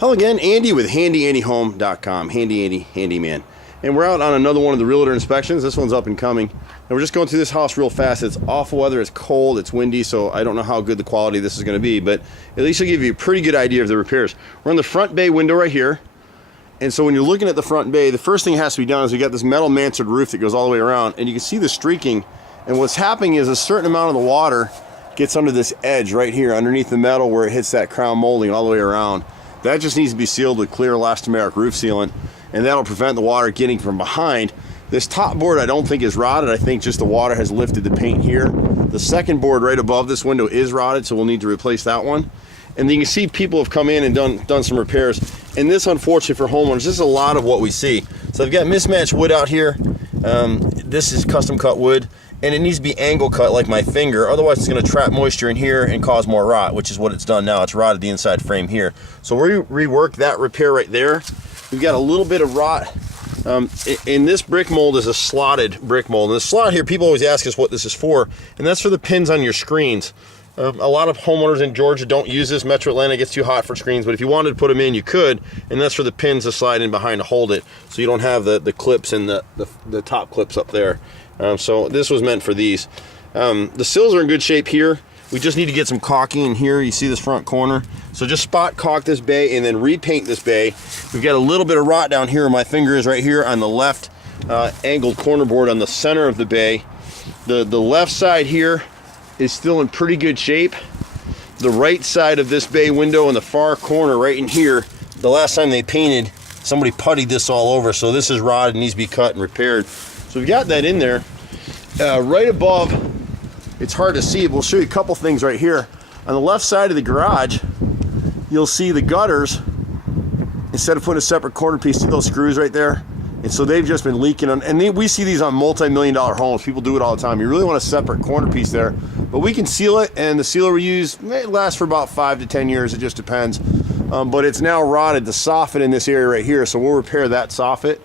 Hello again, Andy with HandyANDYHome.com, Handy Andy Handyman. And we're out on another one of the realtor inspections. This one's up and Cumming. And we're just going through this house real fast. It's awful weather, it's cold, it's windy, so I don't know how good the quality of this is going to be, but at least it'll give you a pretty good idea of the repairs. We're on the front bay window right here. And so when you're looking at the front bay, the first thing that has to be done is we got this metal mansard roof that goes all the way around, and you can see the streaking. And what's happening is a certain amount of the water gets under this edge right here, underneath the metal where it hits that crown molding all the way around. That just needs to be sealed with clear elastomeric roof sealant, and that'll prevent the water getting from behind. This top board I don't think is rotted. I think just the water has lifted the paint here. The second board right above this window is rotted, so we'll need to replace that one. And then you can see people have come in and done some repairs. And this, unfortunately for homeowners, this is a lot of what we see. So I've got mismatched wood out here. This is custom cut wood, and it needs to be angle cut like my finger, otherwise it's going to trap moisture in here and cause more rot, which is what it's done now. It's rotted the inside frame here. So we reworked that repair right there. We've got a little bit of rot. And this brick mold is a slotted brick mold. And the slot here, people always ask us what this is for, and that's for the pins on your screens. A lot of homeowners in Georgia don't use this. Metro Atlanta gets too hot for screens, but if you wanted to put them in, you could, and that's for the pins to slide in behind to hold it, so you don't have the clips and the top clips up there. So this was meant for these. The sills are in good shape here. We just need to get some caulking in here. You see this front corner. So just spot caulk this bay and then repaint this bay. We've got a little bit of rot down here where my finger is right here on the left angled corner board on the center of the bay. The left side here is still in pretty good shape. The right side of this bay window in the far corner right in here, the last time they painted, somebody puttied this all over, so this is rotted and needs to be cut and repaired. So we've got that in there. Right above, it's hard to see, but we'll show you a couple things right here. On the left side of the garage, you'll see the gutters, instead of putting a separate corner piece, see those screws right there? And so they've just been leaking, and we see these on multi-million-dollar homes. People do it all the time. You really want a separate corner piece there, but we can seal it, and the sealer we use, it lasts for about 5 to 10 years. It just depends. But it's now rotted, the soffit in this area right here, so we'll repair that soffit.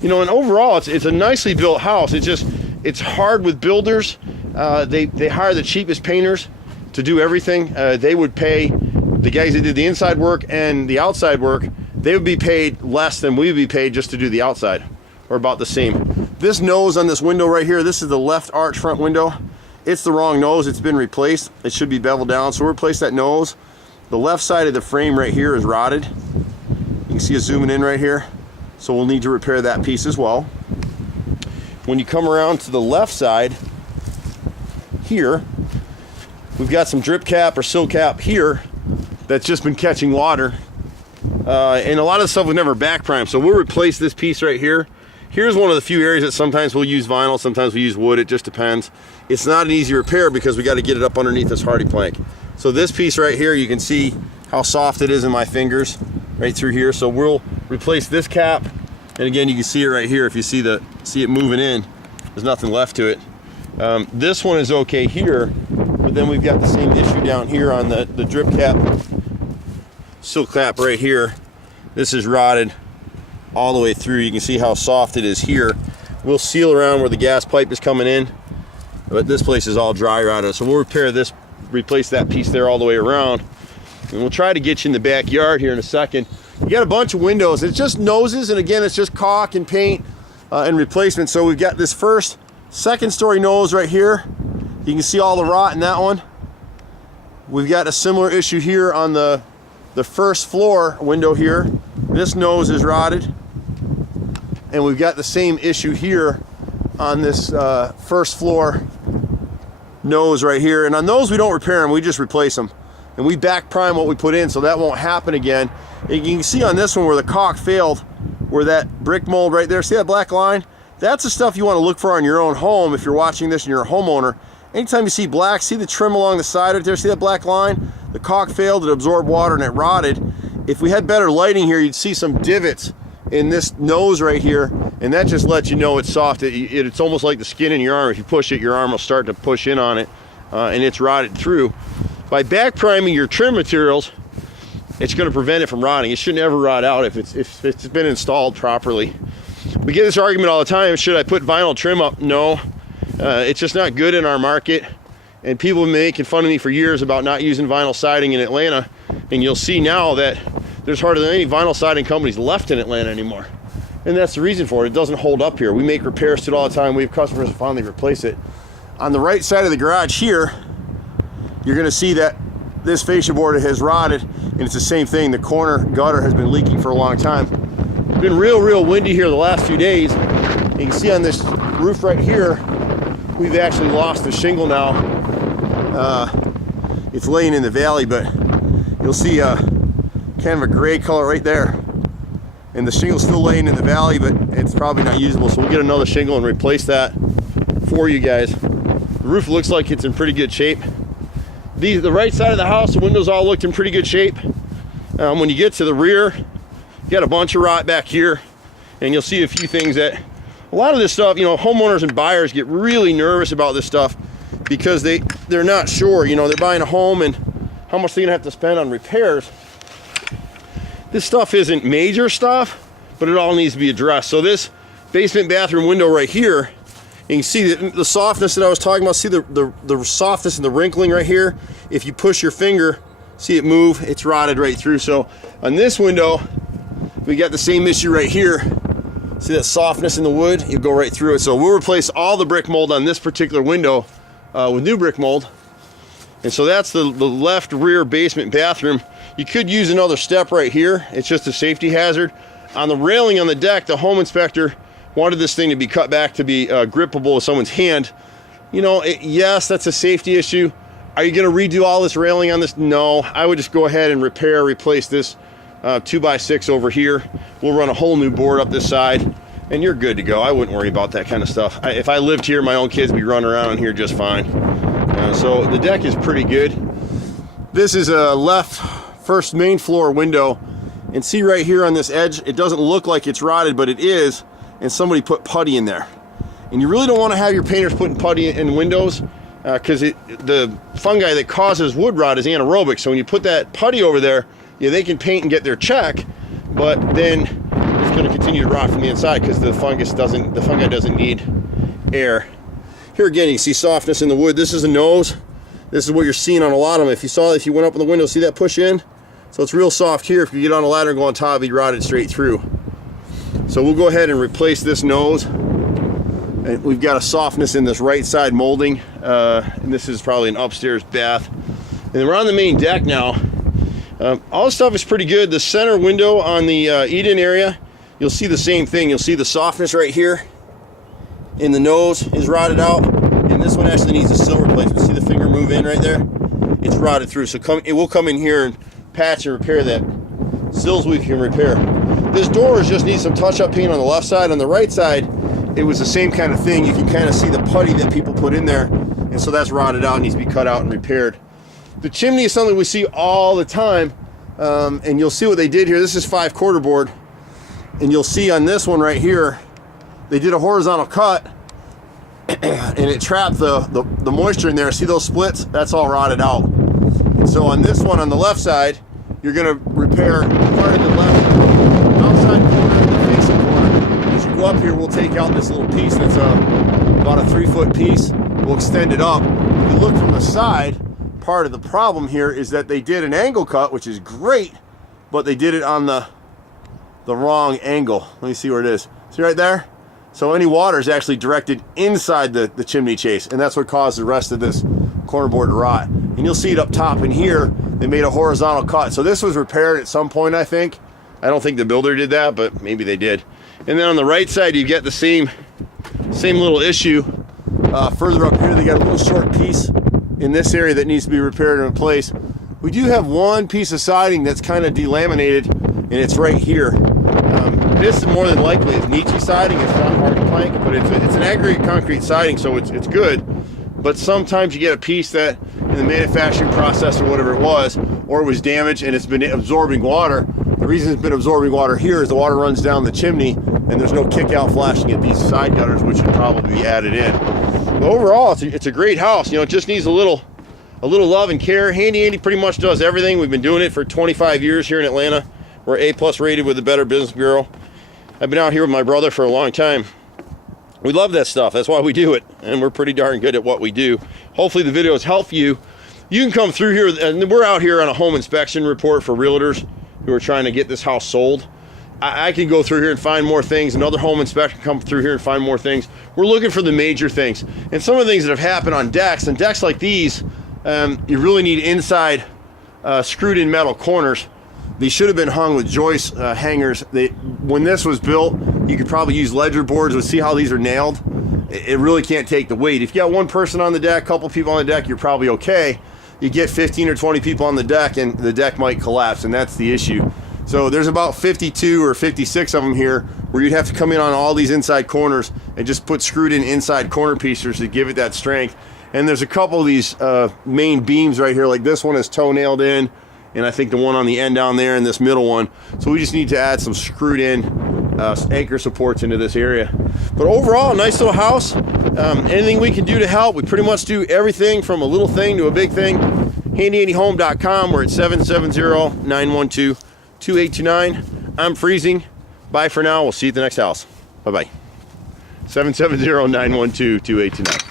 You know, and overall, it's a nicely built house. It's hard with builders. They hire the cheapest painters to do everything. They would pay the guys that did the inside work and the outside work. They would be paid less than we would be paid just to do the outside, or about the same. This nose on this window right here, this is the left arch front window. It's the wrong nose. It's been replaced. It should be beveled down, so we'll replace that nose. The left side of the frame right here is rotted. You can see it zooming in right here. So we'll need to repair that piece as well. When you come around to the left side here, we've got some drip cap or sill cap here that's just been catching water. And a lot of the stuff was never back primed, so we'll replace this piece right here. Here's one of the few areas that sometimes we'll use vinyl, sometimes we use wood, it just depends. It's not an easy repair because we got to get it up underneath this hardy plank. So this piece right here, you can see how soft it is in my fingers right through here. So we'll replace this cap, and again you can see it right here. If you see it moving in, there's nothing left to it. This one is okay here, but then we've got the same issue down here on the drip cap, sill cap right here. This is rotted all the way through. You can see how soft it is here. We'll seal around where the gas pipe is coming in, but this place is all dry rotted. So we'll repair this, replace that piece there all the way around, and we'll try to get you in the backyard here in a second. You got a bunch of windows. It's just noses, and again, it's just caulk and paint and replacement. So we've got this second story nose right here. You can see all the rot in that one. We've got a similar issue here on the first floor window here. This nose is rotted, and we've got the same issue here on this first floor nose right here. And on those we don't repair them, we just replace them, and we back prime what we put in so that won't happen again. And you can see on this one where the caulk failed, where that brick mold right there, see that black line? That's the stuff you want to look for on your own home if you're watching this and you're a homeowner. Anytime you see black, see the trim along the side right there, see that black line? The caulk failed, it absorbed water and it rotted. If we had better lighting here, you'd see some divots in this nose right here, and that just lets you know it's soft. It's almost like the skin in your arm. If you push it, your arm will start to push in on it, and it's rotted through. By back priming your trim materials, it's going to prevent it from rotting. It shouldn't ever rot out if it's been installed properly. We get this argument all the time, should I put vinyl trim up? No, it's just not good in our market. And people have been making fun of me for years about not using vinyl siding in Atlanta. And you'll see now that there's hardly any vinyl siding companies left in Atlanta anymore. And that's the reason for it. It doesn't hold up here. We make repairs to it all the time. We have customers that finally replace it. On the right side of the garage here, you're gonna see that this fascia board has rotted, and it's the same thing. The corner gutter has been leaking for a long time. It's been real windy here the last few days. You can see on this roof right here, we've actually lost the shingle now. It's laying in the valley, but you'll see kind of a gray color right there. And the shingle's still laying in the valley, but it's probably not usable. So we'll get another shingle and replace that for you guys. The roof looks like it's in pretty good shape. The right side of the house, the windows all looked in pretty good shape. When you get to the rear, you got a bunch of rot back here, and you'll see a few things that, a lot of this stuff, you know, homeowners and buyers get really nervous about this stuff because they're not sure, you know, they're buying a home and how much they're gonna have to spend on repairs. This stuff isn't major stuff, but it all needs to be addressed. So this basement bathroom window right here, you can see the softness that I was talking about. See the softness and the wrinkling right here. If you push your finger, see it move, it's rotted right through. So on this window, we got the same issue right here. See that softness in the wood? You go right through it. So we'll replace all the brick mold on this particular window with new brick mold. And so that's the left rear basement bathroom. You could use another step right here. It's just a safety hazard. On the railing on the deck, the home inspector wanted this thing to be cut back to be grippable with someone's hand. You know, yes, that's a safety issue. Are you gonna redo all this railing on this? No, I would just go ahead and replace this 2x6 over here. We'll run a whole new board up this side and you're good to go. I wouldn't worry about that kind of stuff. If I lived here, my own kids would be running around in here just fine. So the deck is pretty good. This is a left first main floor window, and see right here on this edge, it doesn't look like it's rotted, but it is, and somebody put putty in there. And you really don't want to have your painters putting putty in windows because the fungi that causes wood rot is anaerobic. So when you put that putty over there, yeah, they can paint and get their check, but then it's going to continue to rot from the inside because the fungi doesn't need air. Here again, you can see softness in the wood. This is a nose. This is what you're seeing on a lot of them. If you went up in the window, see that push in? So it's real soft here. If you get on a ladder and go on top, it'd be rotted straight through. So we'll go ahead and replace this nose. And we've got a softness in this right side molding. And this is probably an upstairs bath. And then we're on the main deck now. All this stuff is pretty good. The center window on the eat-in area, you'll see the same thing. You'll see the softness right here. And the nose is rotted out. And this one actually needs a sill replacement. See the finger move in right there? It's rotted through. So it will come in here and patch and repair that. Sills we can repair. This door just needs some touch-up paint on the left side. On the right side, it was the same kind of thing. You can kind of see the putty that people put in there. And so that's rotted out and needs to be cut out and repaired. The chimney is something we see all the time. And you'll see what they did here. This is 5/4 board. And you'll see on this one right here, they did a horizontal cut and it trapped the moisture in there. See those splits? That's all rotted out. And so on this one on the left side, you're gonna repair part of the left outside corner and the facing corner. As you go up here, we'll take out this little piece that's about a 3-foot piece. We'll extend it up. If you look from the side, part of the problem here is that they did an angle cut, which is great, but they did it on the wrong angle. Let me see where it is. See right there? So any water is actually directed inside the chimney chase, and that's what caused the rest of this corner board to rot. And you'll see it up top in here, they made a horizontal cut. So this was repaired at some point, I think. I don't think the builder did that, but maybe they did. And then on the right side, you get the same little issue. Further up here, they got a little short piece in this area that needs to be repaired and replaced. We do have one piece of siding that's kind of delaminated, and it's right here. This more than likely is Nietzsche siding. It's not hard plank, but it's an aggregate concrete siding, so it's good. But sometimes you get a piece that in the manufacturing process or whatever it was, or it was damaged and it's been absorbing water. The reason it's been absorbing water here is the water runs down the chimney and there's no kick out flashing at these side gutters, which should probably be added in. But overall, it's a great house. You know, it just needs a little love and care. Handy Andy pretty much does everything. We've been doing it for 25 years here in Atlanta. We're A+ rated with the Better Business Bureau. I've been out here with my brother for a long time. We love that stuff. That's why we do it. And we're pretty darn good at what we do. Hopefully the videos help you. You can come through here, and we're out here on a home inspection report for realtors. who are trying to get this house sold. I can go through here and find more things. Another home inspector can come through here and find more things. We're looking for the major things. And some of the things that have happened on decks, and decks like these, you really need inside screwed in metal corners. They should have been hung with joist hangers. When this was built, you could probably use ledger boards and see how these are nailed. It really can't take the weight. If you got one person on the deck, couple people on the deck, you're probably okay. You get 15 or 20 people on the deck and the deck might collapse, and that's the issue. So there's about 52 or 56 of them here where you'd have to come in on all these inside corners and just put screwed in inside corner pieces to give it that strength. And there's a couple of these main beams right here, like this one is toe nailed in, and I think the one on the end down there and this middle one. So we just need to add some screwed in anchor supports into this area. But overall, a nice little house. Anything we can do to help, we pretty much do everything from a little thing to a big thing. HandyANDYHome.com. We're at 770-912-2829. I'm freezing. Bye for now. We'll see you at the next house. Bye-bye. 770-912-2829.